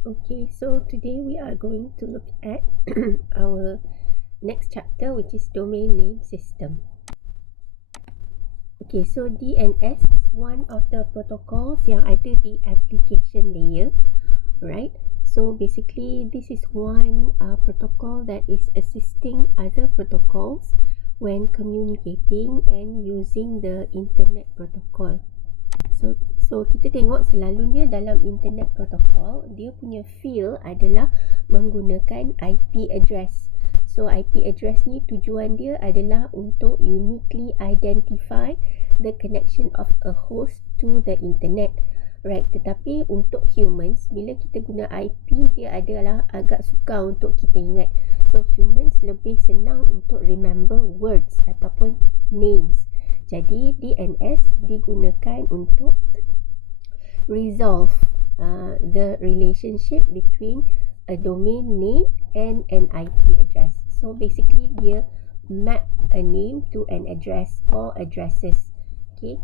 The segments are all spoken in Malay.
Okay, so today we are going to look at our next chapter, which is domain name system. Okay, so DNS is one of the protocols yang ada di application layer, right? So basically, this is one protocol that is assisting other protocols when communicating and using the internet protocol. So kita tengok selalunya dalam internet protocol, dia punya field adalah menggunakan IP address. So IP address ni tujuan dia adalah untuk uniquely identify the connection of a host to the internet. Right, tetapi untuk humans, bila kita guna IP, dia adalah agak sukar untuk kita ingat. So humans lebih senang untuk remember words ataupun names. Jadi DNS digunakan untuk resolve the relationship between a domain name and an IP address. So basically dia map a name to an address or addresses. Okay.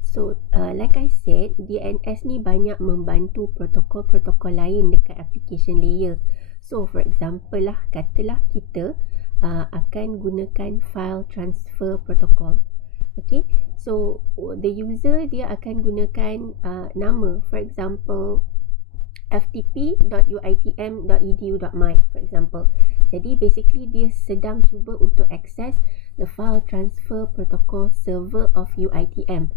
So like I said, DNS ni banyak membantu protokol-protokol lain dekat application layer. So for example lah, katalah kita akan gunakan file transfer protocol. Okay, so the user dia akan gunakan nama, for example ftp.uitm.edu.my for example. Jadi basically dia sedang cuba untuk access the file transfer protocol server of UITM.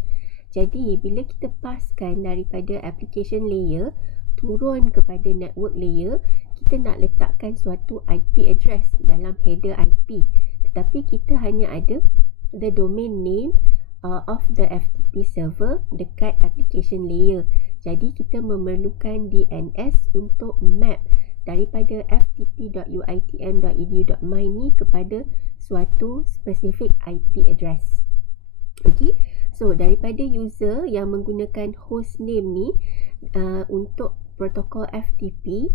Jadi bila kita paskan daripada application layer turun kepada network layer, kita nak letakkan suatu IP address dalam header IP, tetapi kita hanya ada the domain name of the FTP server dekat application layer. Jadi kita memerlukan DNS untuk map daripada ftp.uitm.edu.my ni kepada suatu specific IP address. Okay, so daripada user yang menggunakan host name ni untuk protokol FTP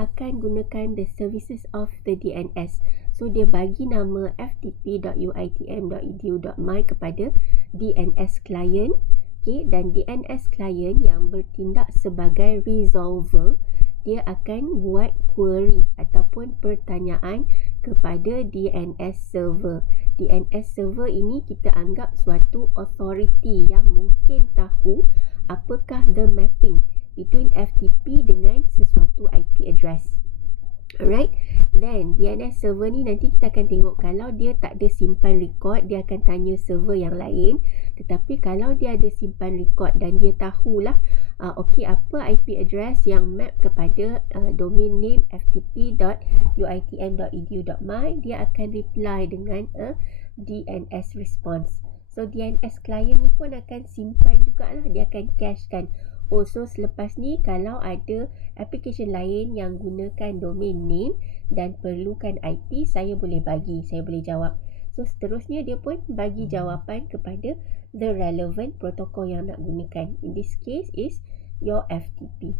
akan gunakan the services of the DNS. So dia bagi nama ftp.uitm.edu.my kepada DNS client. Okay, dan DNS client yang bertindak sebagai resolver, dia akan buat query ataupun pertanyaan kepada DNS server. DNS server ini kita anggap suatu authority yang mungkin tahu apakah the mapping between FTP dengan sesuatu IP address. Alright, then DNS server ni nanti kita akan tengok kalau dia tak ada simpan record, dia akan tanya server yang lain. Tetapi kalau dia ada simpan record dan dia tahulah okay, apa IP address yang map kepada domain name ftp.uitm.edu.my, dia akan reply dengan a DNS response. So DNS client ni pun akan simpan jugalah, dia akan cachekan. Oh, so selepas ni kalau ada application lain yang gunakan domain name dan perlukan IP, saya boleh jawab. So seterusnya dia pun bagi jawapan kepada the relevant protocol yang nak gunakan. In this case is your FTP.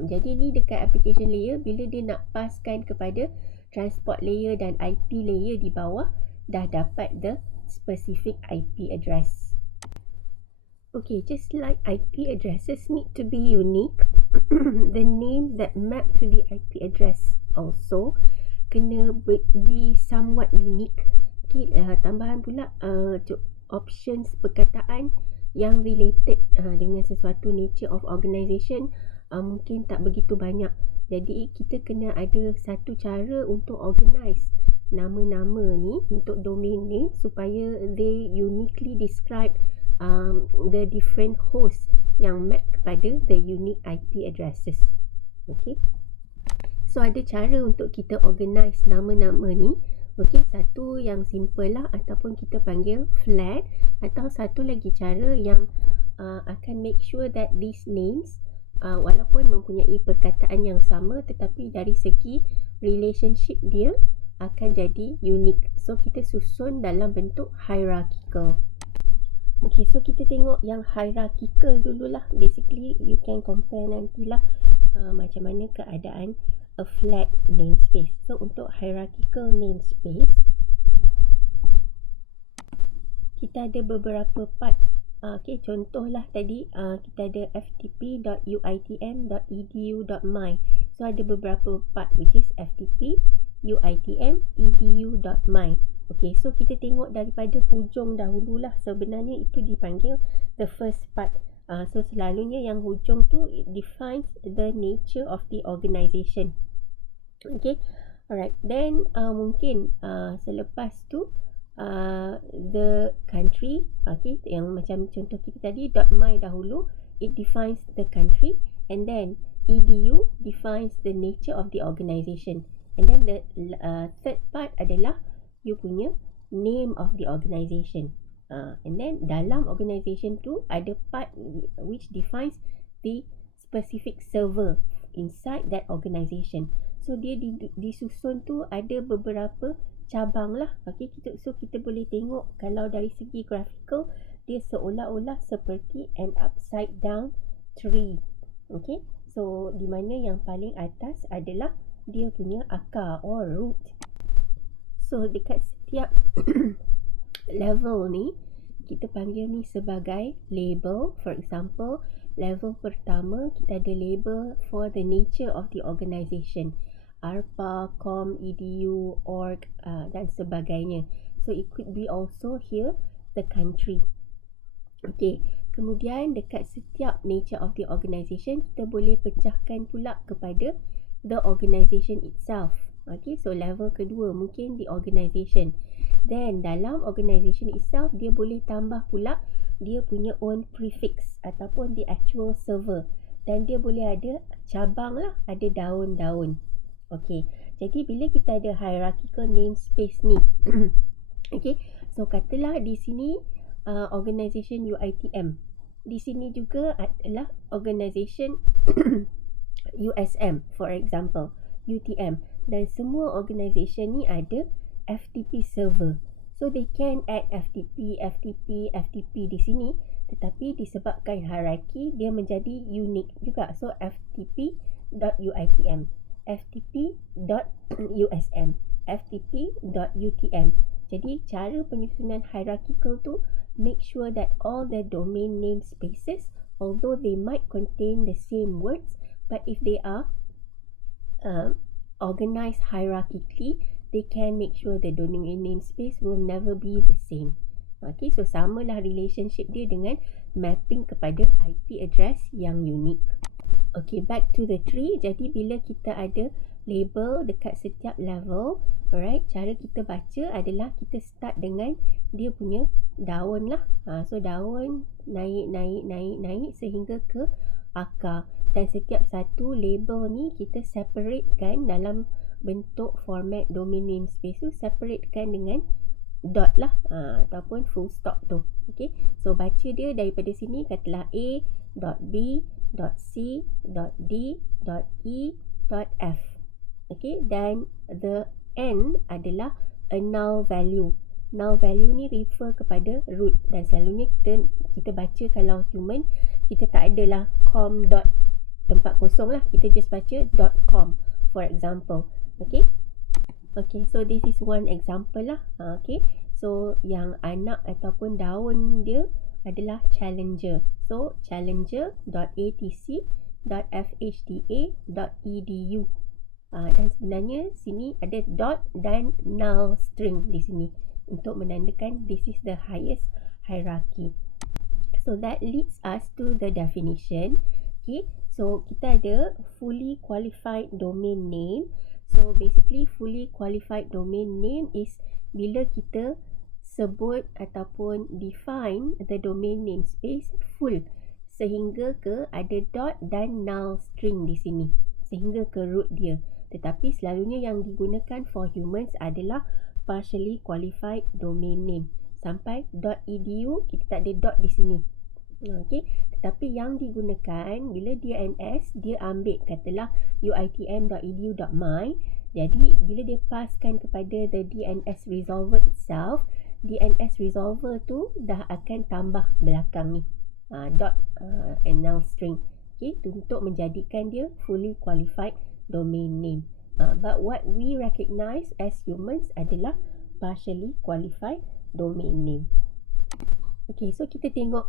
Jadi ni dekat application layer, bila dia nak paskan kepada transport layer dan IP layer di bawah, dah dapat the specific IP address. Okay, just like IP addresses need to be unique, the name that map to the IP address also kena be somewhat unique. Okay, tambahan pula options perkataan yang related dengan sesuatu nature of organisation mungkin tak begitu banyak. Jadi kita kena ada satu cara untuk organize nama-nama ni untuk domain name supaya they uniquely describe the different hosts yang map kepada the unique IP addresses. Okay, so ada cara untuk kita organize nama-nama ni. Okay, satu yang simple lah ataupun kita panggil flat, atau satu lagi cara yang akan make sure that these names walaupun mempunyai perkataan yang sama, tetapi dari segi relationship dia akan jadi unique. So kita susun dalam bentuk hierarchical. Okay, so kita tengok yang hierarchical dululah. Basically, you can compare nantilah macam mana keadaan a flat namespace. So, untuk hierarchical namespace, kita ada beberapa part Okay, contohlah tadi kita ada ftp.uitm.edu.my. So ada beberapa part which is ftp.uitm.edu.my. Okay, so kita tengok daripada hujung dahululah. Sebenarnya itu dipanggil the first part. So selalunya yang hujung tu it defines the nature of the organisation. Okay, alright. Then mungkin selepas tu the country, okay, yang macam contoh kita tadi .my dahulu, it defines the country, and then edu defines the nature of the organisation, and then the third part adalah you punya name of the organisation, and then dalam organisation tu ada part which defines the specific server inside that organisation. So dia disusun tu ada beberapa cabang lah. Okay, kita boleh tengok kalau dari segi graphical dia seolah-olah seperti an upside down tree. Okay, so di mana yang paling atas adalah dia punya akar or root. So dekat setiap level ni kita panggil ni sebagai label. For example, level pertama kita ada label for the nature of the organisation, ARPA, COM, EDU, org dan sebagainya. So it could be also here the country. Okay, kemudian dekat setiap nature of the organisation kita boleh pecahkan pula kepada the organisation itself. Okay, so level kedua mungkin the organisation. Then dalam organisation itself dia boleh tambah pula dia punya own prefix ataupun the actual server, dan dia boleh ada cabang lah, ada daun-daun. Okay, jadi bila kita ada hierarchical namespace ni okay, so katalah di sini organisation UITM, di sini juga adalah organisation USM, for example UTM, dan semua organisation ni ada FTP server. So they can add FTP di sini, tetapi disebabkan hierarchy dia menjadi unik juga. So ftp.uitm, ftp.usm, ftp.utm. Jadi cara penyusunan hierarchical tu make sure that all the domain namespaces, although they might contain the same words, but if they are organized hierarchically, they can make sure the domain namespace will never be the same. Okay, so samalah relationship dia dengan mapping kepada IP address yang unik. Okay, back to the tree. Jadi bila kita ada label dekat setiap level, alright, cara kita baca adalah kita start dengan dia punya daun lah. So daun naik sehingga ke akar, dan setiap satu label ni kita separatekan dalam bentuk format domain namespace tu, separatekan dengan dot lah, ataupun full stop tu. Okay, so baca dia daripada sini, katalah A dot B dot C dot D dot E dot F. Okay, dan the N adalah a null value. Null value ni refer kepada root, dan selalunya kita baca kalau human, kita tak adalah com dot tempat kosong lah, kita just baca .com for example. Okay, okay, so this is one example lah. Okay, so yang anak ataupun daun dia adalah challenger. So challenger.atc.fhda.edu. Dan sebenarnya sini ada dot dan null string di sini untuk menandakan this is the highest hierarchy. So that leads us to the definition. Okay, so kita ada fully qualified domain name. So basically fully qualified domain name is bila kita sebut ataupun define the domain namespace full sehingga ke ada dot dan null string di sini, sehingga ke root dia. Tetapi selalunya yang digunakan for humans adalah partially qualified domain name. Sampai .edu kita tak ada dot di sini. Okay, tetapi yang digunakan bila DNS, dia ambil katalah uitm.edu.my. Jadi bila dia passkan kepada the DNS resolver itself, DNS resolver tu dah akan tambah belakang ni dot and null string, okay, untuk menjadikan dia fully qualified domain name. But what we recognize as humans adalah partially qualified domain name. Okay, so kita tengok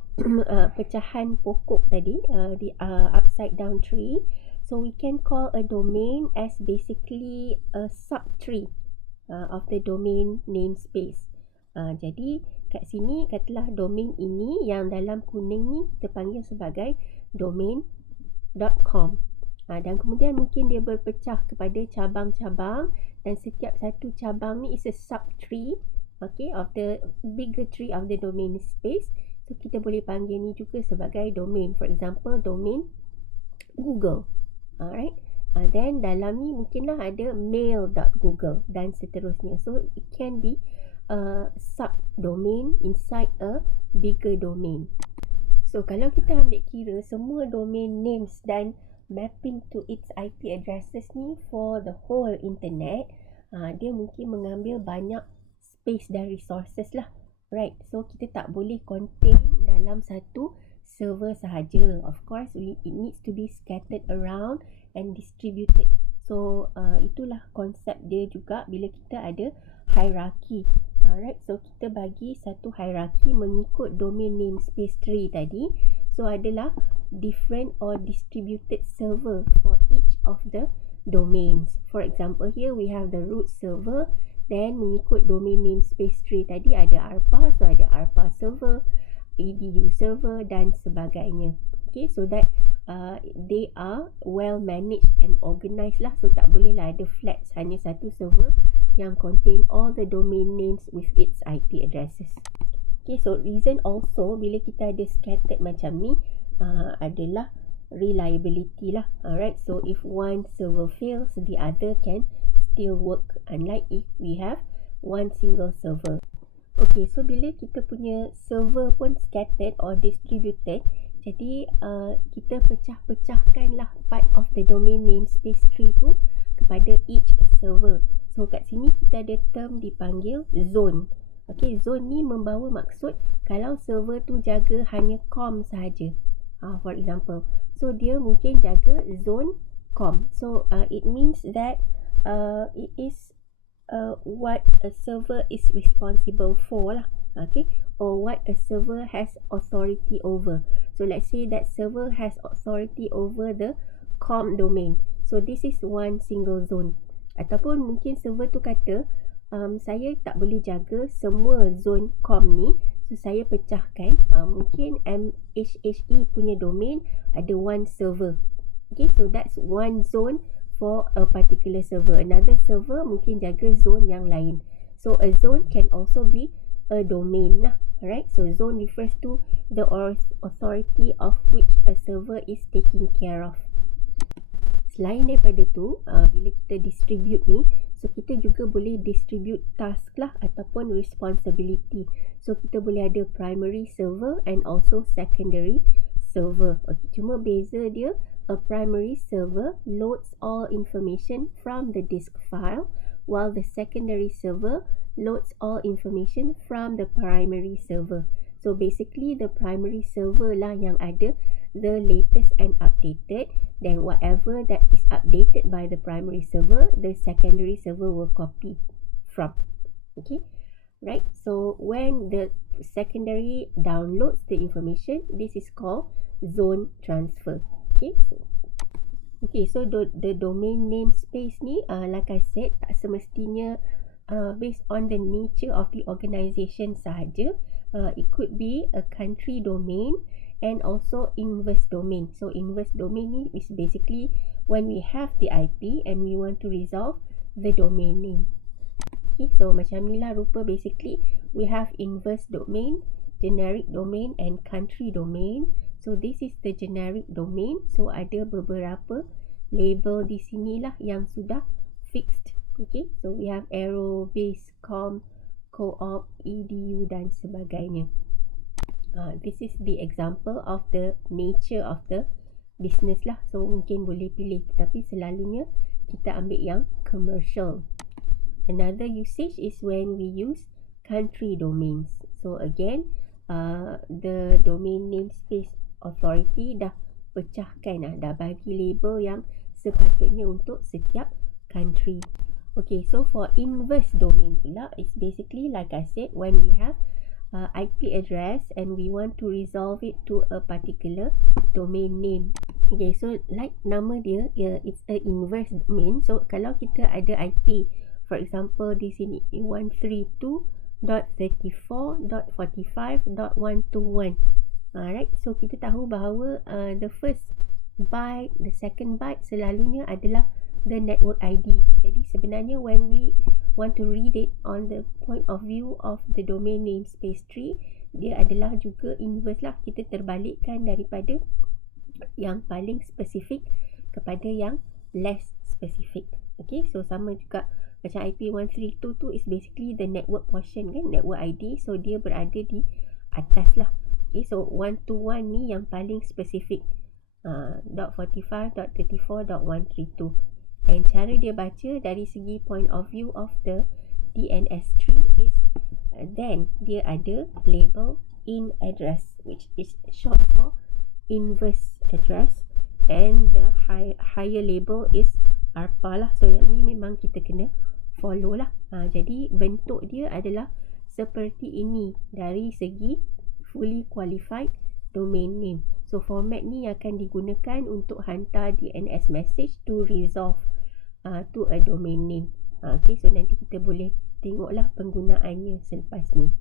pecahan pokok tadi, di upside down tree. So we can call a domain as basically a subtree of the domain namespace. Jadi kat sini katalah domain ini yang dalam kuning ni kita panggil sebagai domain.com. Dan kemudian mungkin dia berpecah kepada cabang-cabang, dan setiap satu cabang ni is a subtree, okay, of the bigger tree of the domain space. So kita boleh panggil ni juga sebagai domain. For example, domain Google. Alright. Then dalam ni mungkinlah ada mail.google dan seterusnya. So it can be a subdomain inside a bigger domain. So kalau kita ambil kira semua domain names dan mapping to its IP addresses ni for the whole internet, dia mungkin mengambil banyak space dan resources lah. Right. So kita tak boleh contain dalam satu server sahaja. Of course, it needs to be scattered around and distributed. So itulah konsep dia juga bila kita ada hierarchy. Alright, so kita bagi satu hierarchy mengikut domain namespace tree tadi. So adalah different or distributed server for each of the domains. For example, here we have the root server. Then mengikut domain namespace tree tadi ada ARPA, so ada ARPA server, edu server dan sebagainya. Okay, so that they are well managed and organized lah. So tak boleh lah ada flats hanya satu server yang contain all the domain names with its IP addresses. Okay, so reason also bila kita ada scattered macam ni adalah reliability lah. Alright, so if one server fails, the other can still work, unlike if we have one single server. Okay, so bila kita punya server pun scattered or distributed, jadi kita pecah-pecahkan lah part of the domain namespace tree tu kepada each server. So kat sini kita ada term dipanggil zone. Okay, zone ni membawa maksud kalau server tu jaga hanya com sahaja. For example, so dia mungkin jaga zone com. So it means that it is what a server is responsible for lah, okay, or what a server has authority over. So let's say that server has authority over the com domain. So this is one single zone. Ataupun mungkin server tu kata saya tak boleh jaga semua zone com ni, so saya pecahkan. Mungkin MHHE punya domain ada one server. Okay, so that's one zone for a particular server. Another server mungkin jaga zone yang lain. So a zone can also be a domain lah. Alright, so zone refers to the authority of which a server is taking care of. Selain daripada tu, bila kita distribute ni, so kita juga boleh distribute task lah ataupun responsibility. So kita boleh ada primary server and also secondary server. Okay, cuma beza dia, a primary server loads all information from the disk file, while the secondary server loads all information from the primary server. So basically the primary server lah yang ada the latest and updated, then whatever that is updated by the primary server, the secondary server will copy from. Okay, right? So when the secondary downloads the information, this is called zone transfer. Okay, so the domain namespace ni, like I said, tak semestinya based on the nature of the organisation sahaja. It could be a country domain and also inverse domain. So inverse domain ni is basically when we have the IP and we want to resolve the domain name. Okay, so macam ni lah rupa basically we have inverse domain, generic domain and country domain. So this is the generic domain. So ada beberapa label di sini lah yang sudah fixed. Okay, so we have arrow, base, com, co-op, edu dan sebagainya. This is the example of the nature of the business lah. So mungkin boleh pilih, tapi selalunya kita ambil yang commercial. Another usage is when we use country domains. So again, the domain namespace authority dah pecahkan, dah bagi label yang sepatutnya untuk setiap country. Okay, so for inverse domain pula, it's basically like I said, when we have IP address and we want to resolve it to a particular domain name. Okay, so like nama dia, it's a inverse domain. So kalau kita ada IP, for example di sini 132.34.45.121. Right, so kita tahu bahawa the first byte, the second byte selalunya adalah the network ID. Jadi sebenarnya when we want to read it on the point of view of the domain namespace tree, dia adalah juga inverse lah. Kita terbalikkan daripada yang paling spesifik kepada yang less specific. Okay, so sama juga macam IP132 tu is basically the network portion kan, network ID. So dia berada di atas lah. Okay, so 121 ni yang paling spesifik. .45.34.132. And cara dia baca dari segi point of view of the DNS tree is then dia ada label in address, which is short for inverse address, and the higher label is ARPA lah. So yang ni memang kita kena follow lah. Jadi bentuk dia adalah seperti ini dari segi fully qualified domain name. So format ni akan digunakan untuk hantar DNS message to resolve to a domain name. Okay, so nanti kita boleh tengoklah penggunaannya selepas ni.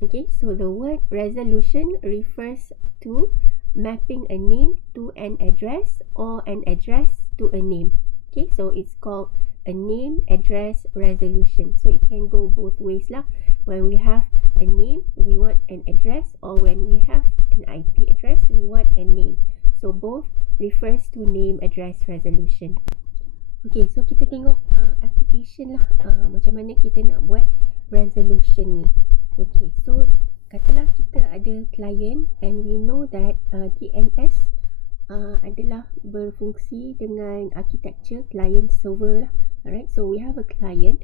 Okay, so the word resolution refers to mapping a name to an address or an address to a name. Okay, so it's called a name address resolution. So it can go both ways lah. When we have a name, we want an address, or when we have an IP address, we want a name. So both refers to name address resolution. Okay, so kita tengok application lah, macam mana kita nak buat resolution ni. Okay, so katalah kita ada client and we know that DNS adalah berfungsi dengan architecture client server lah. Alright, so we have a client.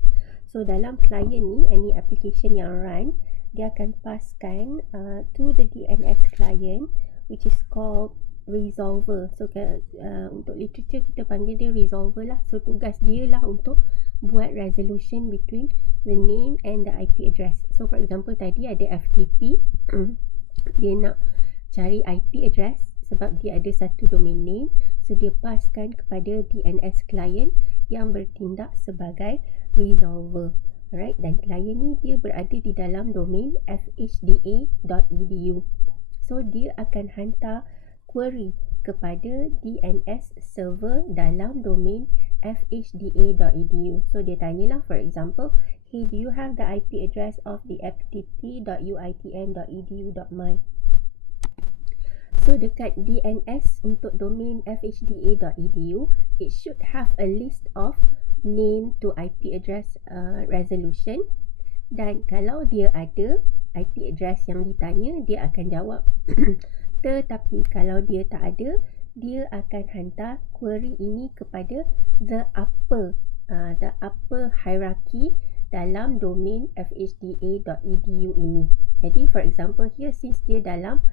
So dalam client ni, any application yang run, dia akan passkan to the DNS client, which is called resolver. So untuk literature kita panggil dia resolver lah. So tugas dia lah untuk buat resolution between the name and the IP address. So for example tadi ada FTP, dia nak cari IP address sebab dia ada satu domain name. So dia passkan kepada DNS client yang bertindak sebagai resolver. Alright, dan client ni dia berada di dalam domain fhda.edu. So dia akan hantar query kepada DNS server dalam domain fhda.edu. So dia tanyalah, for example, hey, do you have the IP address of the ftp.uitm.edu.my? So dekat DNS untuk domain fhda.edu, it should have a list of name to IP address resolution, dan kalau dia ada IP address yang ditanya, dia akan jawab. Tetapi kalau dia tak ada, dia akan hantar query ini kepada the upper hierarchy dalam domain fhda.edu ini. Jadi for example here, since dia dalam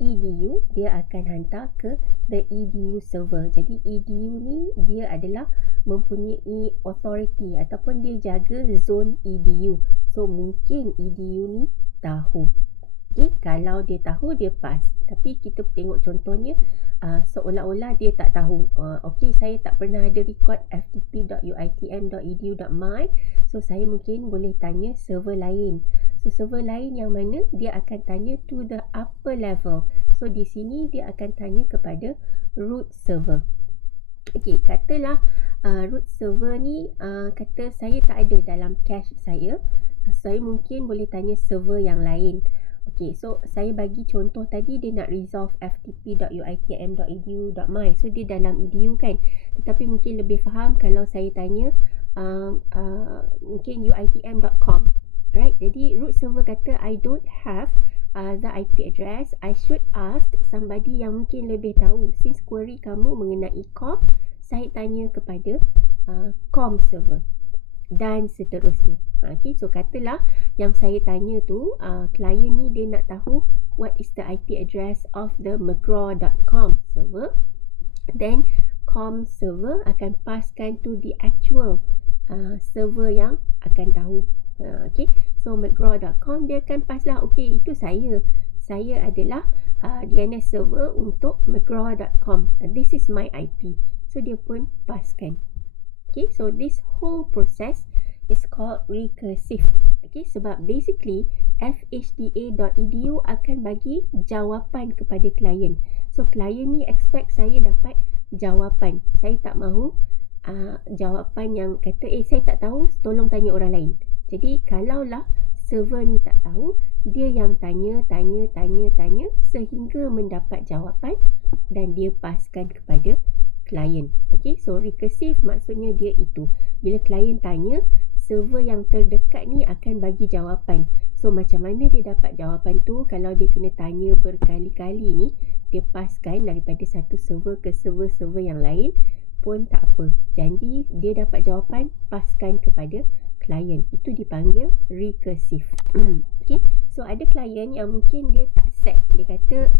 edu, dia akan hantar ke the edu server. Jadi edu ni dia adalah mempunyai authority ataupun dia jaga zone edu. So mungkin edu ni tahu. Okay, kalau dia tahu, dia pass. Tapi kita tengok contohnya seolah-olah dia tak tahu. Okay, saya tak pernah ada record ftp.uitm.edu.my. So saya mungkin boleh tanya server lain. So server lain yang mana, dia akan tanya to the upper level. So di sini dia akan tanya kepada root server. Okay, katalah root server ni kata saya tak ada dalam cache saya. Saya mungkin boleh tanya server yang lain. Okay, so saya bagi contoh tadi, dia nak resolve ftp.uitm.edu.my. So dia dalam edu kan. Tetapi mungkin lebih faham kalau saya tanya mungkin uitm.com. Right, jadi root server kata I don't have the IP address. I should ask somebody yang mungkin lebih tahu. Since query kamu mengenai com, saya tanya kepada com server dan seterusnya. Okay, so katalah yang saya tanya tu klien ni dia nak tahu what is the IP address of the mcgraw.com server. Then com server akan passkan to the actual server yang akan tahu. Okay, So mcgraw.com dia akan pass lah, okay, itu saya adalah DNS server untuk mcgraw.com, this is my IP. So dia pun passkan. Okay, so this whole process is called recursive. Okay, sebab basically fhda.edu akan bagi jawapan kepada klien. So klien ni expect saya dapat jawapan. Saya tak mahu jawapan yang kata saya tak tahu, tolong tanya orang lain. Jadi kalaulah server ni tak tahu, dia yang tanya sehingga mendapat jawapan dan dia passkan kepada klien. Okay, so recursive maksudnya dia itu, bila klien tanya, server yang terdekat ni akan bagi jawapan. So macam mana dia dapat jawapan tu? Kalau dia kena tanya berkali-kali ni, dia passkan daripada satu server ke server yang lain pun tak apa. Jadi dia dapat jawapan, passkan kepada klien. Itu dipanggil recursive. Okay, so ada klien yang mungkin dia tak set. Dia kata,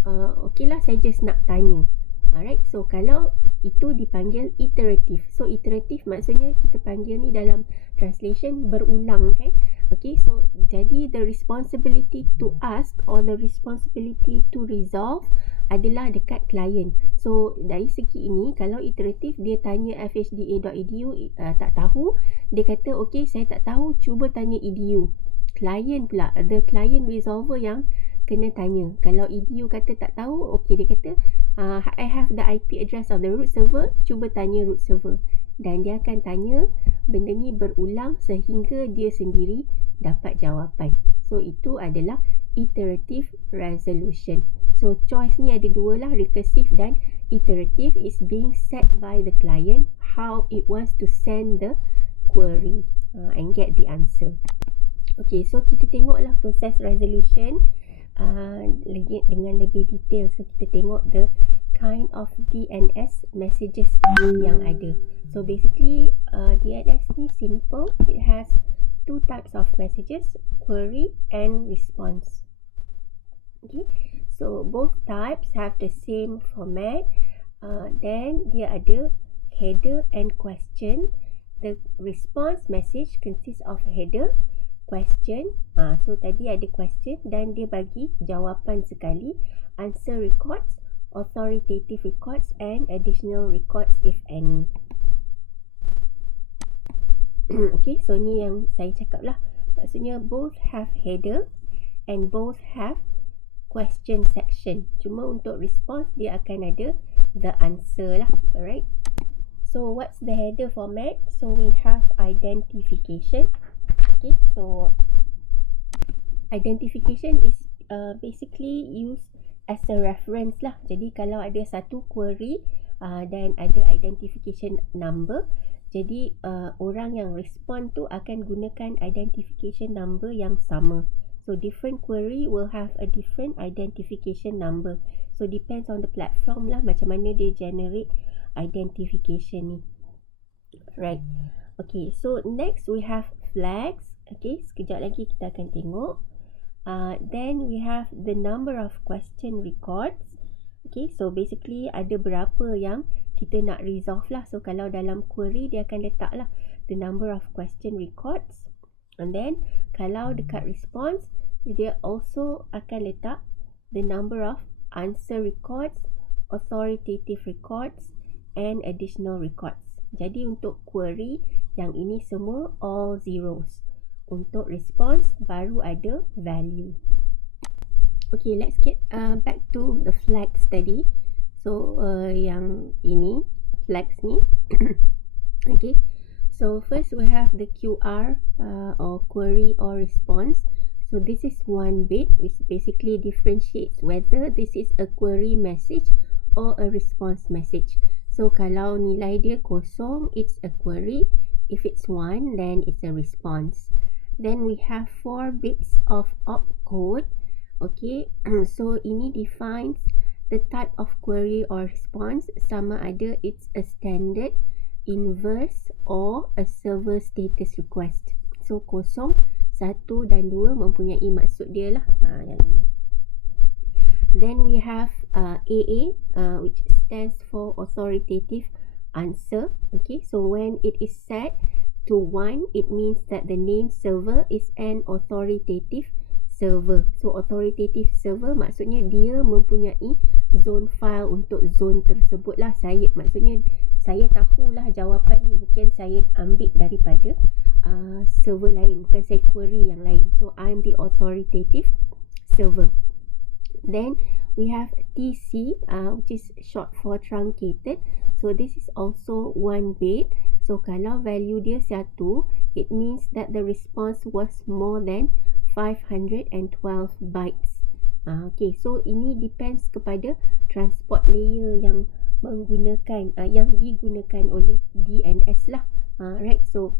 okay lah, saya just nak tanya. Alright, so kalau itu dipanggil iterative. So iterative maksudnya kita panggil ni dalam translation berulang, kan? Okay, so jadi the responsibility to ask or the responsibility to resolve adalah dekat klien. So dari segi ini, kalau iterative dia tanya fhda.edu tak tahu, dia kata okay, saya tak tahu, cuba tanya edu. Klien pula, the client resolver yang kena tanya. Kalau edu kata tak tahu, okay, dia kata I have the IP address of the root server, cuba tanya root server. Dan dia akan tanya benda ni berulang sehingga dia sendiri dapat jawapan. So itu adalah iterative resolution. So choice ni ada dua lah, recursive dan iterative. Is being set by the client how it wants to send the query and get the answer. Okay, so kita tengoklah proses resolution dengan lebih detail. So kita tengok the kind of DNS messages yang ada. So basically DNS ni simple. It has two types of messages, query and response. Okay, so both types have the same format. Then dia ada header and question. The response message consists of header, question. So tadi ada question dan dia bagi jawapan sekali, answer records, authoritative records and additional records if any. Okay, so ni yang saya cakap lah. Maksudnya both have header and both have question section. Cuma untuk response dia akan ada the answer lah. Alright. So what's the header format? So we have identification. Okay, so identification is basically used as a reference lah. Jadi kalau ada satu query dan ada identification number, jadi orang yang respond tu akan gunakan identification number yang sama. So different query will have a different identification number. So depends on the platform lah, macam mana dia generate identification ni. Right. Okay, so next we have flags. Okay, sekejap lagi kita akan tengok. Then we have the number of question records. Okay, so basically ada berapa yang kita nak resolve lah. So kalau dalam query dia akan letak lah the number of question records. And then kalau dekat response dia also akan letak the number of answer records, authoritative records and additional records. Jadi untuk query yang ini semua all zeros. Untuk response baru ada value. Okay, let's get back to the flags tadi. So yang ini flags ni. Okay, so first we have the QR or query or response. So this is one bit which basically differentiates whether this is a query message or a response message. So kalau nilai dia kosong, it's a query. If it's 1, then it's a response. Then we have 4 bits of opcode. Okay, so ini defines the type of query or response, sama ada it's a standard, inverse or a server status request. So 0, 1 dan 2 mempunyai maksud dia lah. Yang ini. Then we have AA, which stands for authoritative answer. Okay, so when it is set, to 1, it means that the name server is an authoritative server. So authoritative server maksudnya dia mempunyai zone file untuk zone tersebut lah. Maksudnya saya tahulah jawapan ni, bukan saya ambil daripada server lain, bukan saya query yang lain. So I'm the authoritative server. Then we have TC, which is short for truncated. So this is also 1 bit. So kalau value dia 1, it means that the response was more than 512 bytes. Okay, so ini depends kepada transport layer yang digunakan oleh DNS lah. Right, so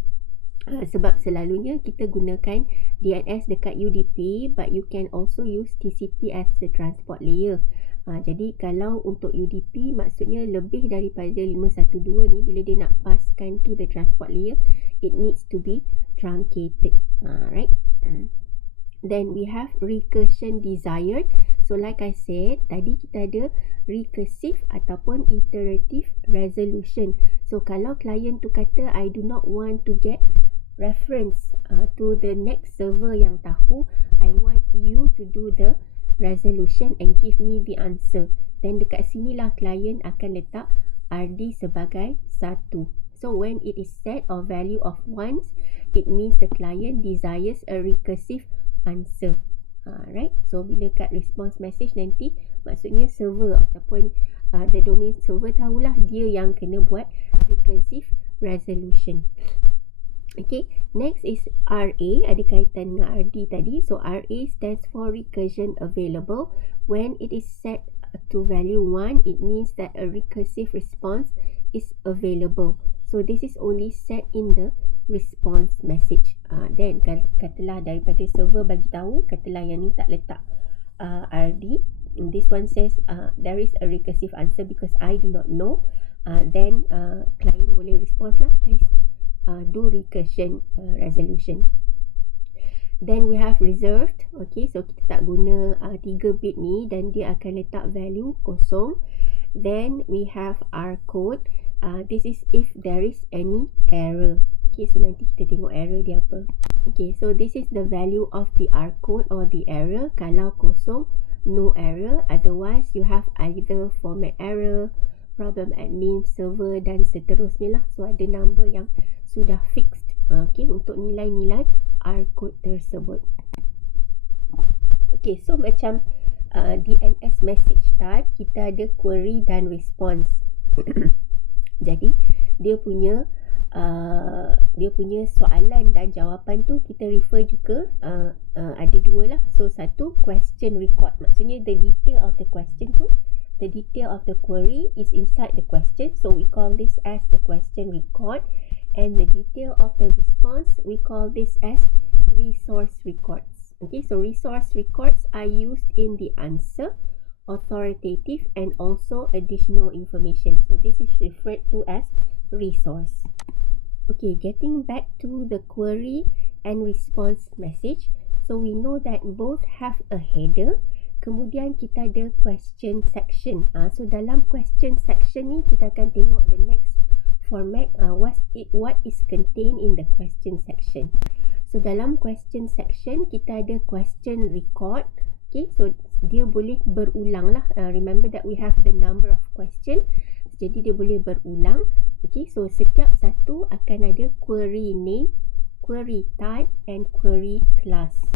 sebab selalunya kita gunakan DNS dekat UDP, but you can also use TCP as the transport layer. Jadi kalau untuk UDP maksudnya lebih daripada 512 ni, bila dia nak paskan to the transport layer, it needs to be truncated. Right. Then we have recursion desired. So like I said, tadi kita ada recursive ataupun iterative resolution. So kalau client tu kata I do not want to get reference to the next server yang tahu, I want you to do the resolution and give me the answer. Then dekat sinilah client akan letak RD sebagai 1. So when it is set or value of 1, it means the client desires a recursive answer. Right, so bila kat response message nanti, maksudnya server ataupun the domain server tahulah dia yang kena buat recursive resolution. Okay, next is RA, ada kaitan dengan RD tadi. So RA stands for recursion available. When it is set to value 1, it means that a recursive response is available. So this is only set in the response message. Then katalah daripada server bagi tahu, katalah yang ni tak letak RD. This one says there is a recursive answer because I do not know. Then client boleh respond lah, please do recursion resolution. Then we have reserved. Okay, so kita tak guna 3 bit ni dan dia akan letak value kosong. Then we have R code. This is if there is any error. Okay, so nanti kita tengok error dia apa. Okay, so this is the value of the R code or the error. Kalau kosong, no error. Otherwise, you have either format error, problem admin, server dan seterusnya lah. So ada number yang sudah fixed. Okay, untuk nilai-nilai R code tersebut. Okay, so macam DNS message type, kita ada query dan response. Jadi dia punya soalan dan jawapan tu kita refer juga ada 2 lah. So satu, question record, maksudnya the detail of the question tu, the detail of the query is inside the question, so we call this as the question record. And the detail of the response, we call this as resource records. Okay, so resource records are used in the answer, authoritative, and also additional information. So this is referred to as resource. Okay, getting back to the query and response message. So we know that both have a header. Kemudian kita ada question section. So dalam question section ni kita akan tengok the next format, what is contained in the question section. So dalam question section kita ada question record. Okay, so dia boleh berulang lah. Remember that we have the number of question, jadi dia boleh berulang. Okay, so setiap satu akan ada query name, query type and query class.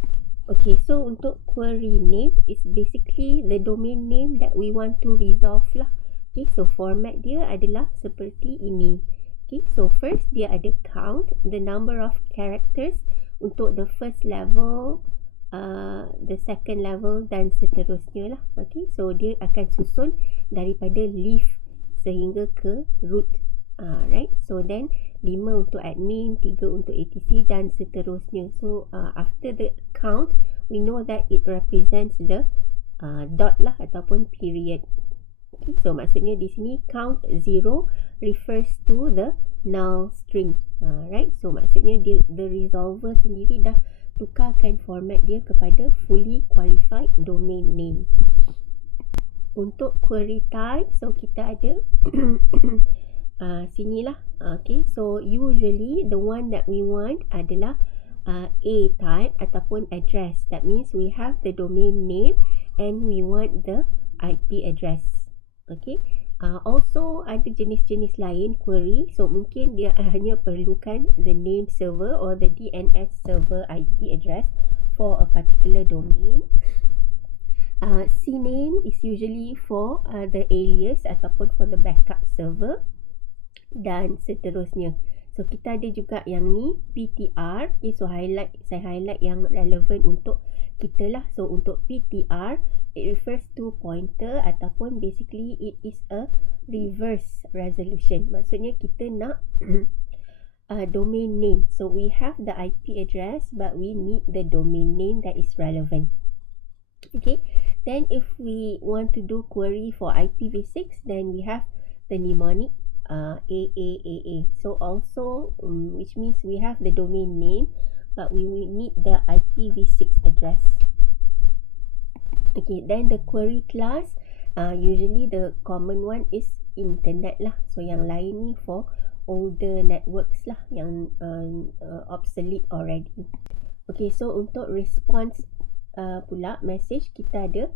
Okay, so untuk query name is basically the domain name that we want to resolve lah. Okay, so format dia adalah seperti ini. Okay, so first dia ada count, the number of characters untuk the first level, the second level dan seterusnya lah. Okay, so dia akan susun daripada leaf sehingga ke root. Right, so then 5 untuk admin, 3 untuk ATC dan seterusnya. So after the count, we know that it represents the dot lah ataupun period. Okay, so maksudnya di sini count 0 refers to the null string. Right, so maksudnya dia, the resolver sendiri dah tukarkan format dia kepada fully qualified domain name. Untuk query type, so kita ada sinilah. Okay, so usually the one that we want adalah A type ataupun address. That means we have the domain name and we want the IP address. Okay. Also ada jenis-jenis lain query. So mungkin dia hanya perlukan the name server or the DNS server IP address for a particular domain. CNAME is usually for the alias ataupun for the backup server dan seterusnya. So kita ada juga yang ni PTR. Okay, so saya highlight yang relevan untuk kita lah. So untuk PTR, it refers to pointer ataupun basically it is a reverse resolution. Maksudnya kita nak domain name. So we have the IP address but we need the domain name that is relevant. Okay, then if we want to do query for IPv6, then we have the mnemonic AAAA. So also which means we have the domain name but we will need the IPv6 address. Okay, then the query class, usually the common one is internet lah. So yang lain ni for older networks lah yang obsolete already. Okay, so untuk response pula message, kita ada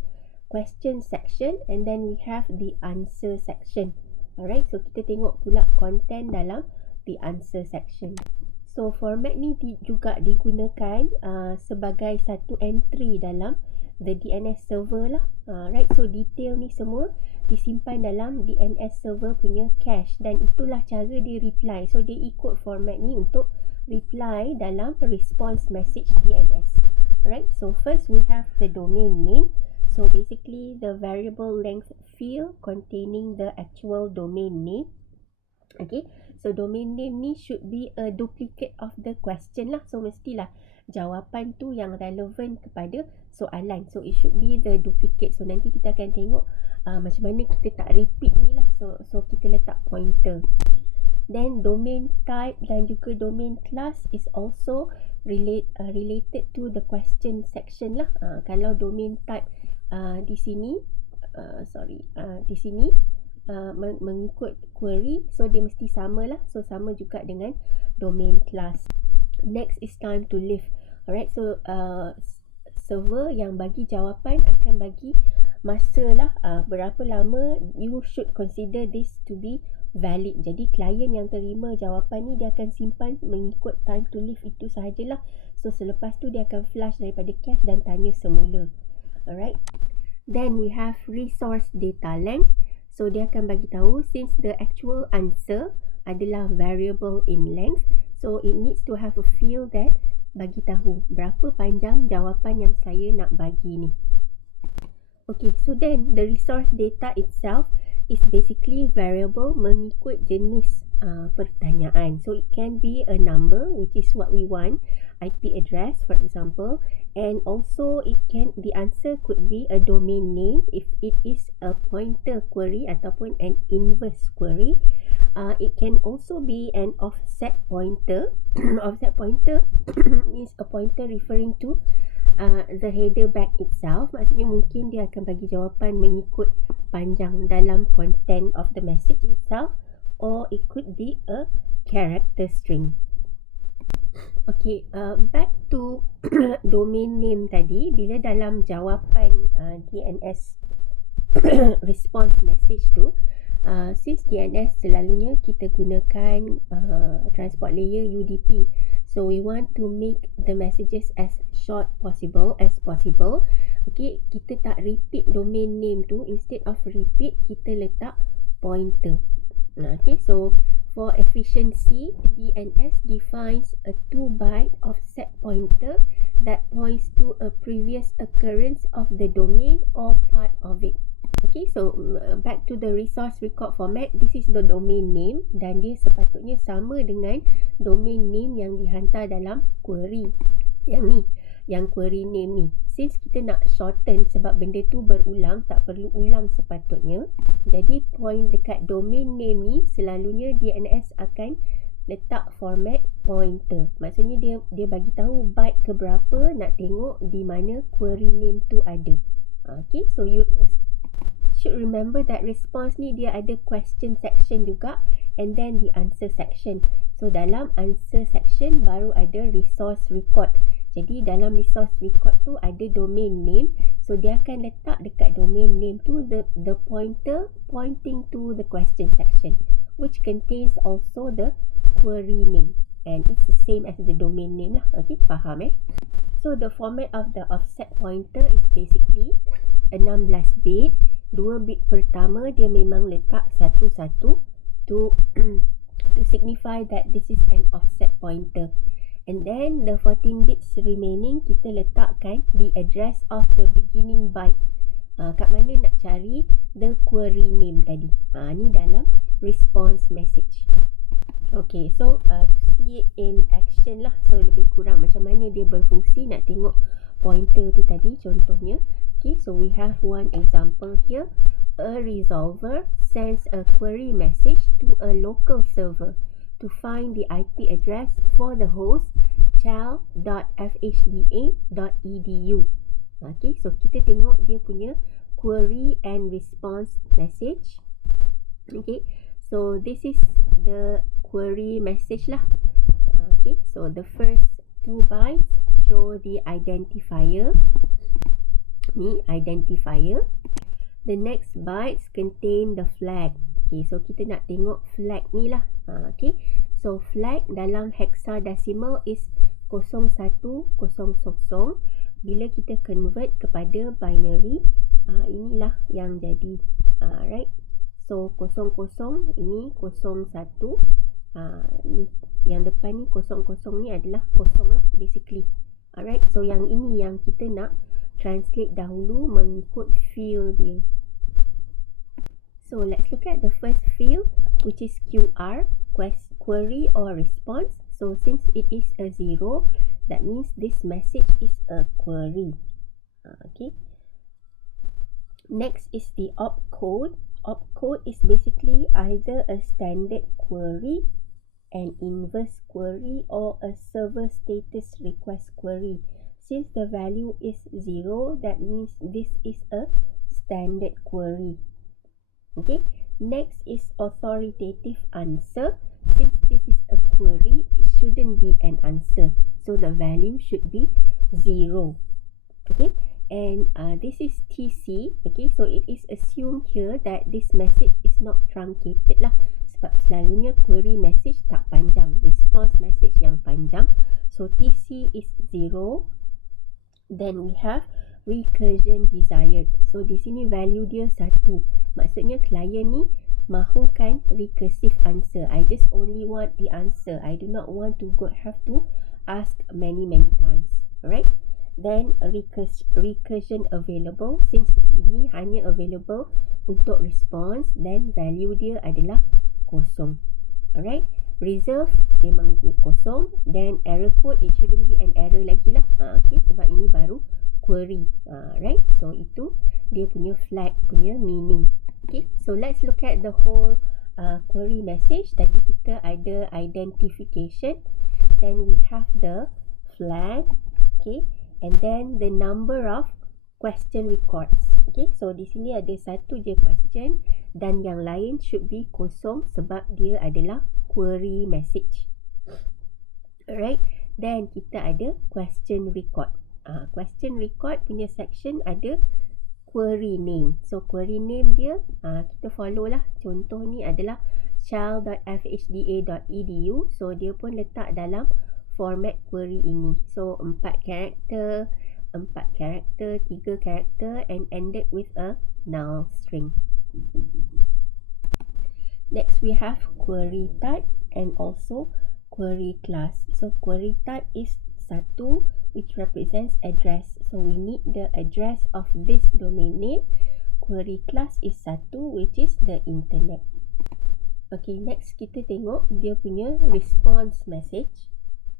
question section and then we have the answer section. Alright, so kita tengok pula content dalam the answer section. So format ni juga digunakan sebagai satu entry dalam the DNS server lah. Right, so detail ni semua disimpan dalam DNS server punya cache dan itulah cara dia reply. So dia ikut format ni untuk reply dalam response message DNS. Right, so first we have the domain name. So basically the variable length field containing the actual domain name. Okay, so domain name ni should be a duplicate of the question lah. So mestilah jawapan tu yang relevan kepada soalan. So it should be the duplicate. So nanti kita akan tengok macam mana kita tak repeat ni lah. So kita letak pointer. Then domain type dan juga domain class is also related to the question section lah. Kalau domain type di sini di sini mengikut query, so dia mesti sama lah. So sama juga dengan domain class. Next is time to live. Alright, so server yang bagi jawapan akan bagi masa lah, berapa lama you should consider this to be valid. Jadi klien yang terima jawapan ni dia akan simpan mengikut time to live itu sahajalah. So selepas tu dia akan flush daripada cache dan tanya semula. Alright, then we have resource data length. So dia akan bagi tahu since the actual answer adalah variable in length, so it needs to have a field that bagi tahu berapa panjang jawapan yang saya nak bagi ni. Okay, so then the resource data itself is basically variable mengikut jenis pertanyaan. So it can be a number, which is what we want, IP address for example, and also the answer could be a domain name if it is a pointer query ataupun an inverse query. It can also be an offset pointer. Offset pointer is a pointer referring to the header back itself. Maksudnya mungkin dia akan bagi jawapan mengikut panjang dalam content of the message itself, or it could be a character string. Okay, back to domain name tadi. Bila dalam jawapan DNS response message tu, since DNS selalunya kita gunakan transport layer UDP, so we want to make the messages as short as possible. Okay, kita tak repeat domain name tu. Instead of repeat, kita letak pointer. Okay, so for efficiency, DNS defines a 2-byte offset pointer that points to a previous occurrence of the domain or part of it. Okay, so back to the resource record format. This is the domain name dan dia sepatutnya sama dengan domain name yang dihantar dalam query. Yang ni, yang query name ni. Since kita nak shorten sebab benda tu berulang, tak perlu ulang sepatutnya. Jadi point dekat domain name ni selalunya DNS akan letak format pointer. Maksudnya dia bagi tahu byte ke berapa nak tengok di mana query name tu ada. Okay, so you should remember that response ni dia ada question section juga and then the answer section. So dalam answer section baru ada resource record. Jadi dalam resource record tu ada domain name. So dia akan letak dekat domain name tu the pointer pointing to the question section, which contains also the query name, and it's the same as the domain name lah. Okay, faham So the format of the offset pointer is basically 16 bit. 2 bit pertama dia memang letak 1 to to signify that this is an offset pointer. And then the 14 bits remaining kita letakkan the address of the beginning byte. Kat mana nak cari the query name tadi. Ni dalam response message. Okay, so see it in action lah. So lebih kurang macam mana dia berfungsi, nak tengok pointer tu tadi contohnya. Okay, so we have one example here. A resolver sends a query message to a local server to find the IP address for the host chal.fhda.edu. Okay, so kita tengok dia punya query and response message. Okay, so this is the query message lah. Okay, so the first 2 bytes show the identifier. Ni identifier. The next bytes contain the flag. Okay, so kita nak tengok flag ni lah. Okay, so flag dalam hexadecimal is 0100. Bila kita convert kepada binary, inilah yang jadi. Right, so 00 ini 01. Ni yang depan ni 00 ni adalah kosong lah basically. Alright, so yang ini yang kita nak translate dahulu mengikut field dia. So let's look at the first field, which is QR, query or response. So since it is a 0, that means this message is a query. Okay. Next is the opcode. Opcode is basically either a standard query, an inverse query, or a server status request query. Since the value is 0, that means this is a standard query. Okay. Next is authoritative answer. Since this is a query, it shouldn't be an answer. So the value should be 0. Okay. And this is TC. Okay. So it is assumed here that this message is not truncated lah. Sebab selalunya query message tak panjang. Response message yang panjang. So TC is 0. Then we have recursion desired. So di sini value dia 1. Maksudnya klien ni mahukan recursive answer. I just only want the answer. I do not want to have to ask many times. Alright. Then recursion available. Since ini hanya available untuk response, then value dia adalah kosong. Alright. Reserve memang kosong. Then error code, it shouldn't be an error lagi lah. Okay, sebab ini baru query. Right. So itu dia punya flag punya meaning. Okay, so let's look at the whole query message. Tadi kita ada identification, then we have the flag, okay, and then the number of question records. Okay, so di sini ada satu je question dan yang lain should be kosong sebab dia adalah query message. Alright, then kita ada question record. Question record punya section ada query name. So query name dia kita follow lah. Contoh ni adalah chal.fhda.edu. So dia pun letak dalam format query ini. So 4 karakter, 3 karakter, and ended with a null string. Next we have query type and also query class. So query type is 1, which represents address. So we need the address of this domain name. Query class is 1, which is the internet. Okay, next kita tengok dia punya response message.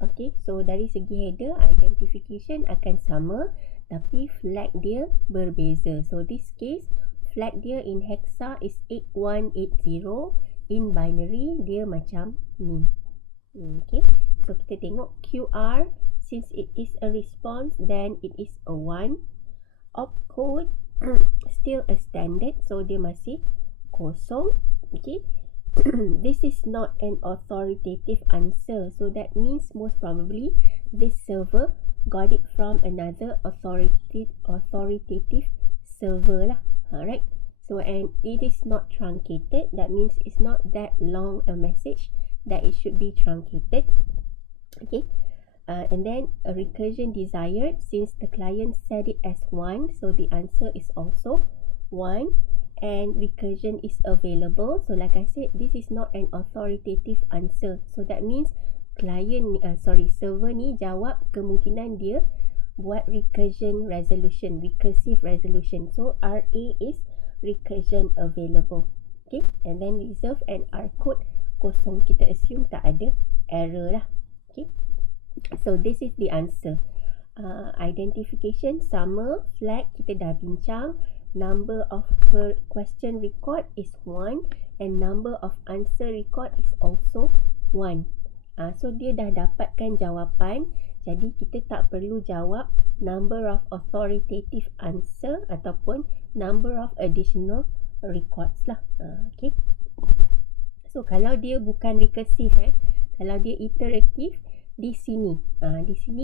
Okay, so dari segi header, identification akan sama, tapi flag dia berbeza. So this case, flag dia in hexa is 8180. In binary, dia macam ni. Okay, so kita tengok QR. Since it is a response, then it is a 1. Opcode still a standard, so dia masih kosong. Okay. this is not an authoritative answer. So that means most probably this server got it from another authoritative server lah. Alright. So and it is not truncated. That means it's not that long a message that it should be truncated. Okay. And then a recursion desired, since the client set it as 1, so the answer is also 1. And recursion is available. So like I said, this is not an authoritative answer. So that means server ni jawab kemungkinan dia buat recursive resolution. So RA is recursion available. Okay, and then reserve and R code kosong. Kita assume tak ada error lah. Okay, so this is the answer. Identification sama, flag kita dah bincang. Number of question record is 1 and number of answer record is also 1. So dia dah dapatkan jawapan. Jadi kita tak perlu jawab number of authoritative answer ataupun number of additional records lah. Okay. So kalau dia bukan recursive, kalau dia iterative, di sini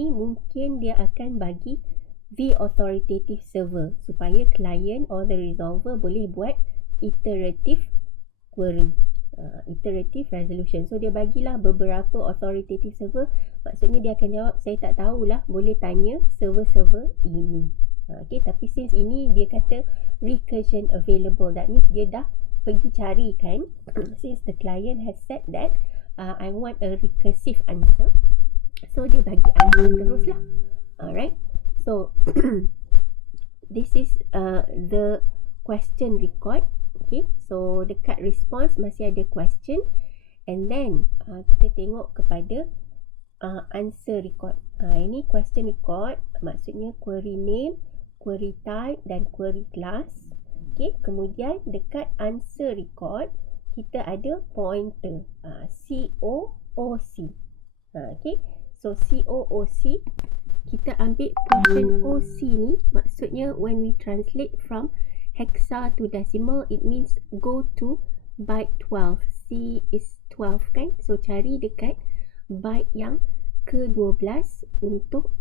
mungkin dia akan bagi the authoritative server supaya client or the resolver boleh buat iterative query, iterative resolution. So dia bagilah beberapa authoritative server, maksudnya dia akan jawab saya tak tahulah, boleh tanya server-server ini. Okay, tapi since ini dia kata recursion available, that means dia dah pergi cari kan, since the client has said that I want a recursive answer, so dia bagi answer terus lah. Alright, so this is the question record. Okay, so dekat response masih ada question, and then kita tengok kepada answer record. Ini question record, maksudnya query name, query type dan query class. Okay, kemudian dekat answer record kita ada pointer COOC. Okay, so COOC kita ambil portion OC ni, maksudnya when we translate from hexa to decimal, it means go to byte 12. C is 12 kan, so cari dekat byte yang ke-12 untuk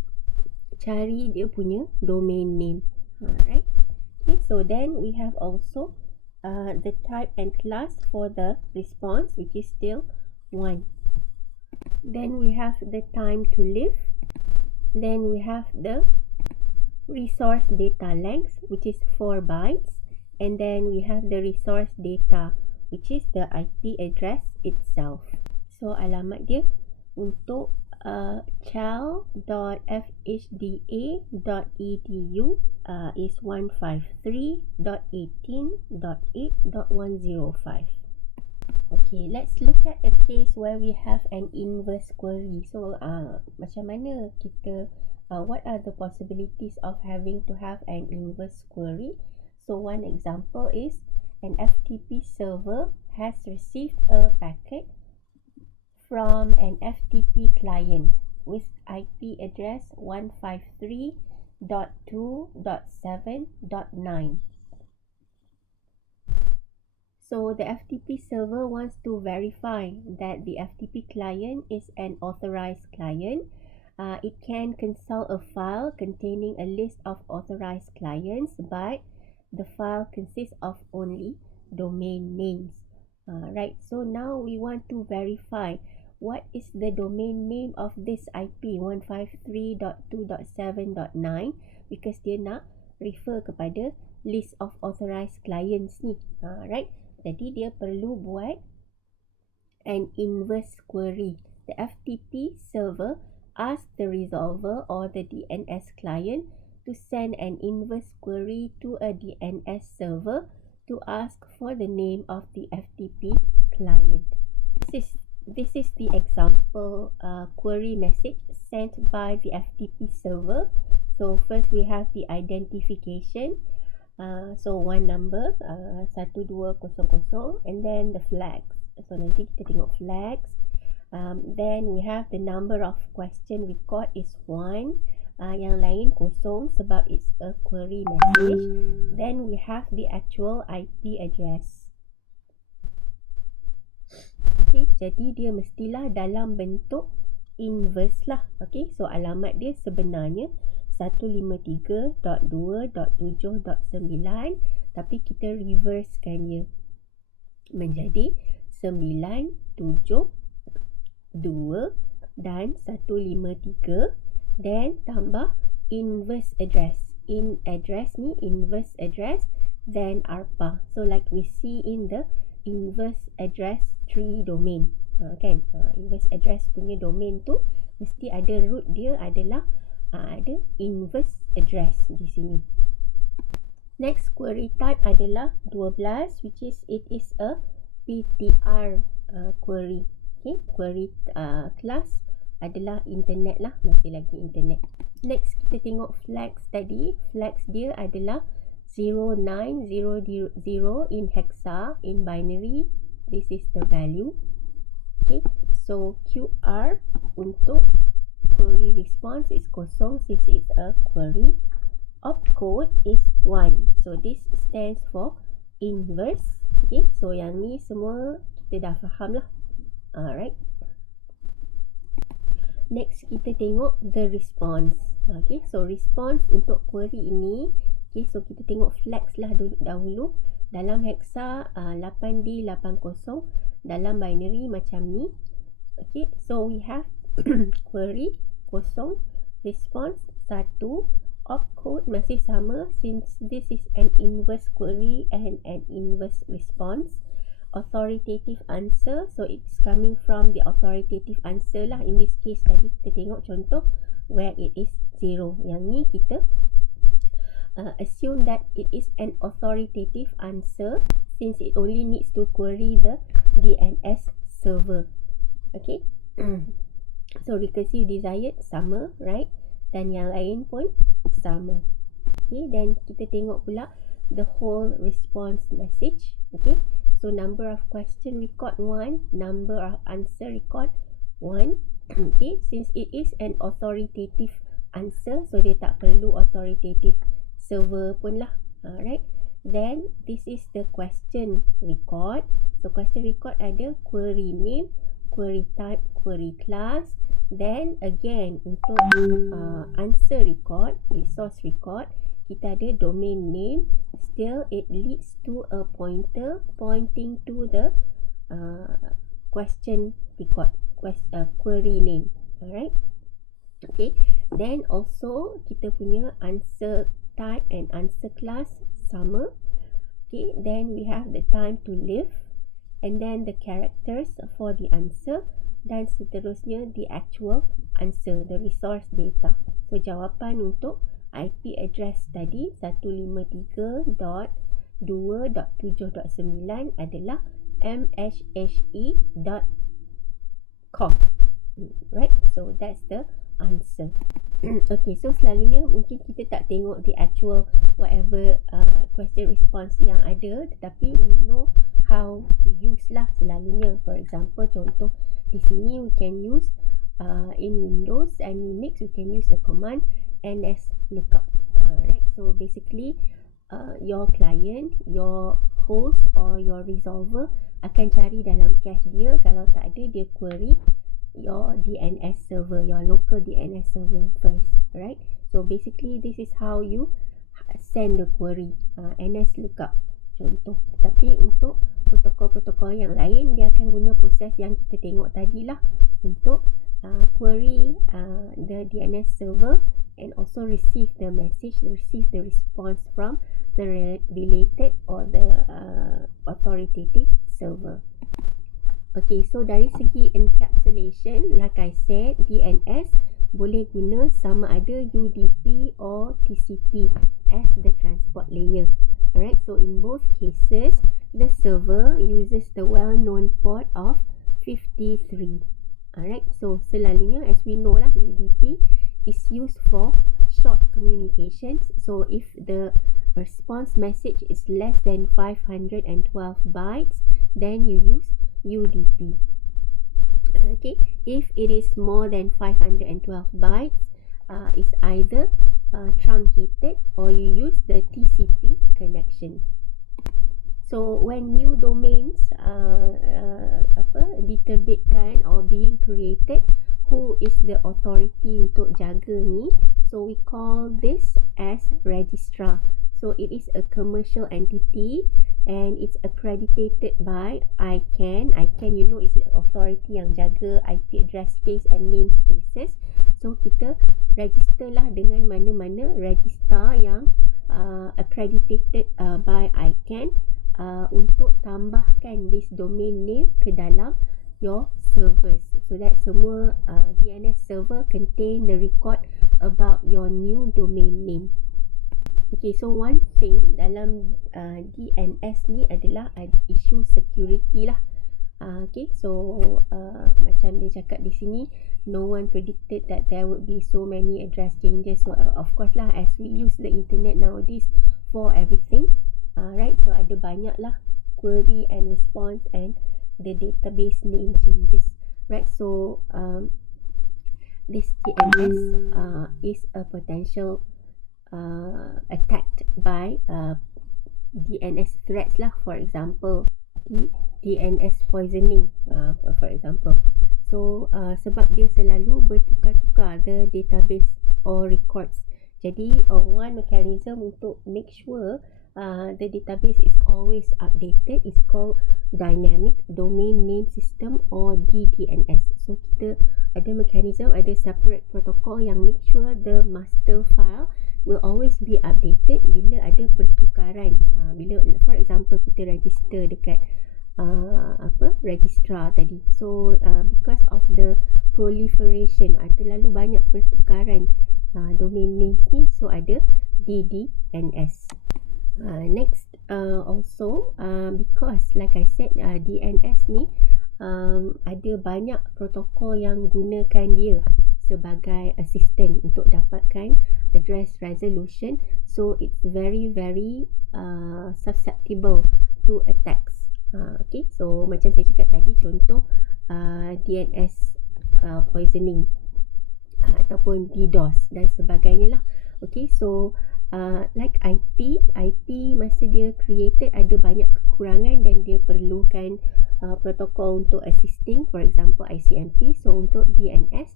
cari dia punya domain name. Alright. Okay, so then we have also the type and class for the response, which is still 1. Then we have the time to live. Then we have the resource data length, which is 4 bytes. And then we have the resource data, which is the IP address itself. So alamat dia untuk chal.fhda.edu is 153.18.8.105. Okay, let's look at a case where we have an inverse query. So macam mana kita what are the possibilities of having to have an inverse query? So one example is an FTP server has received a packet from an FTP client with IP address 153.2.7.9. So the FTP server wants to verify that the FTP client is an authorized client. It can consult a file containing a list of authorized clients, but the file consists of only domain names. Right, so now we want to verify what is the domain name of this IP 153.2.7.9 because dia nak refer kepada list of authorized clients ni. Right, jadi dia perlu buat an inverse query. The FTP server asks the resolver or the DNS client to send an inverse query to a DNS server to ask for the name of the FTP client. This is the example query message sent by the FTP server. So first we have the identification. So one number 1200 and then the flags. So nanti kita tengok flags. Then we have the number of question record is 1. Yang lain kosong sebab it's a query message. Then we have the actual IP address. Okay, jadi dia mestilah dalam bentuk inverse lah. Okay, so alamat dia sebenarnya 153.2.7.9, tapi kita reversekannya menjadi 972 dan 153, then tambah inverse address. In address ni inverse address, then ARPA. So like we see in the inverse address tree domain, kan? Inverse address punya domain tu mesti ada root dia adalah ada inverse address di sini. Next query type adalah 12, which is it is a PTR query. Okay, query class adalah internet lah, masih lagi internet. Next kita tengok flags tadi. Flags dia adalah 0900 in hexa, in binary. This is the value. Okay, so QR untuk query response is kosong since it's a query. Opcode is 1. So this stands for inverse. Okay, so yang ni semua kita dah faham lah. Alright. Next kita tengok the response. Okay, so response untuk query ini. Okay, so kita tengok flags lah dahulu. Dalam hexa 8D80, dalam binary macam ni. Okay, so we have query kosong, response 1, opcode masih sama since this is an inverse query and an inverse response. Authoritative answer, so it's coming from the authoritative answer lah. In this case tadi kita tengok contoh where it is 0. Yang ni kita assume that it is an authoritative answer since it only needs to query the DNS server. Okay. So recursive desired sama, right? Dan yang lain pun sama. Okay, then kita tengok pula the whole response message. Okay, so number of question record 1, number of answer record 1. Okay, since it is an authoritative answer, so dia tak perlu authoritative server pun lah. Alright, then this is the question record. So question record ada query name, query type, query class. Then again untuk answer record, resource record, kita ada domain name. Still it leads to a pointer pointing to the question record, query name. Alright. Okay, then also kita punya answer type and answer class sama. Okay, then we have the time to live, and then the characters for the answer, dan seterusnya the actual answer, the resource data. So jawapan untuk IP address tadi 153.2.7.9 adalah mhhe.com. Right, so that's the answer. Okay, so selalunya mungkin kita tak tengok the actual whatever question response yang ada, tetapi we know how to use lah selalunya. For example, contoh di sini we can use in Windows and Unix we can use the command ns lookup. Right, so basically your client, your host or your resolver akan cari dalam cache dia. Kalau tak ada, dia query your DNS server, your local DNS server first, right? So basically this is how you send the query, ns lookup contoh. Tapi untuk protokol-protokol yang lain, dia akan guna proses yang kita tengok tadi lah untuk query the DNS server and also receive the message, receive the response from the related or the authoritative server. Okay, so dari segi encapsulation, like I said, DNS boleh guna sama ada UDP or TCP as the transport layer. Alright, so in both cases, the server uses the well-known port of 53. Alright, so selalunya as we know lah, UDP is used for short communications. So if the response message is less than 512 bytes, then you use UDP. Okay, if it is more than 512 bytes, it's either truncated or you use the TCP connection. So when new domains diterbitkan or being created, who is the authority untuk jaga ni? So we call this as registrar. So it is a commercial entity and it's accredited by ICANN. ICANN, you know, is the authority yang jaga IP address space and namespaces. So kita register lah dengan mana-mana registrar yang accredited by ICANN untuk tambahkan this domain name ke dalam your servers. So that semua DNS server contain the record about your new domain name. Okay, so one thing dalam DNS ni adalah isu security lah. Okay, so macam dia cakap di sini, no one predicted that there would be so many address changes. So of course lah, as we use the internet nowadays for everything, right? So ada banyak lah query and response and the database name changes, right? So this DNS is a potential attacked by DNS threats lah. For example, DNS poisoning, for example. So sebab dia selalu bertukar-tukar the database or records. Jadi one mechanism untuk make sure the database is always updated is called Dynamic Domain Name System or DDNS. So kita ada mechanism, ada separate protocol yang make sure the master file will always be updated bila ada pertukaran. Bila for example kita register dekat registrar tadi. So because of the proliferation, terlalu banyak pertukaran domain names ni, so ada DDNS. Next, also because like I said, DNS ni ada banyak protokol yang gunakan dia sebagai assistant untuk dapatkan address resolution. So it's very susceptible to attacks. Okay, so macam saya cakap tadi, contoh DNS poisoning ataupun DDoS dan sebagainya lah. Okay, so like IP masa dia created ada banyak kekurangan dan dia perlukan protokol untuk assisting, for example ICMP. So untuk DNS,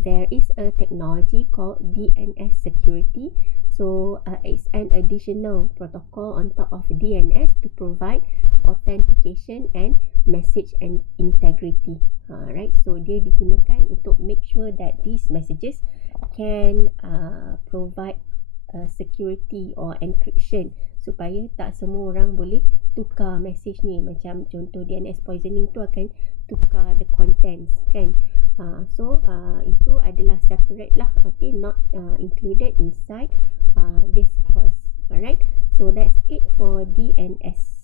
there is a technology called DNS security. So it's an additional protocol on top of DNS to provide authentication and message and integrity. Right, so dia digunakan untuk make sure that these messages can provide security or encryption supaya tak semua orang boleh tukar message ni. Macam contoh DNS poisoning tu akan tukar the contents kan. So itu adalah separate lah, okay, not included inside this course. Alright, so that's it for DNS.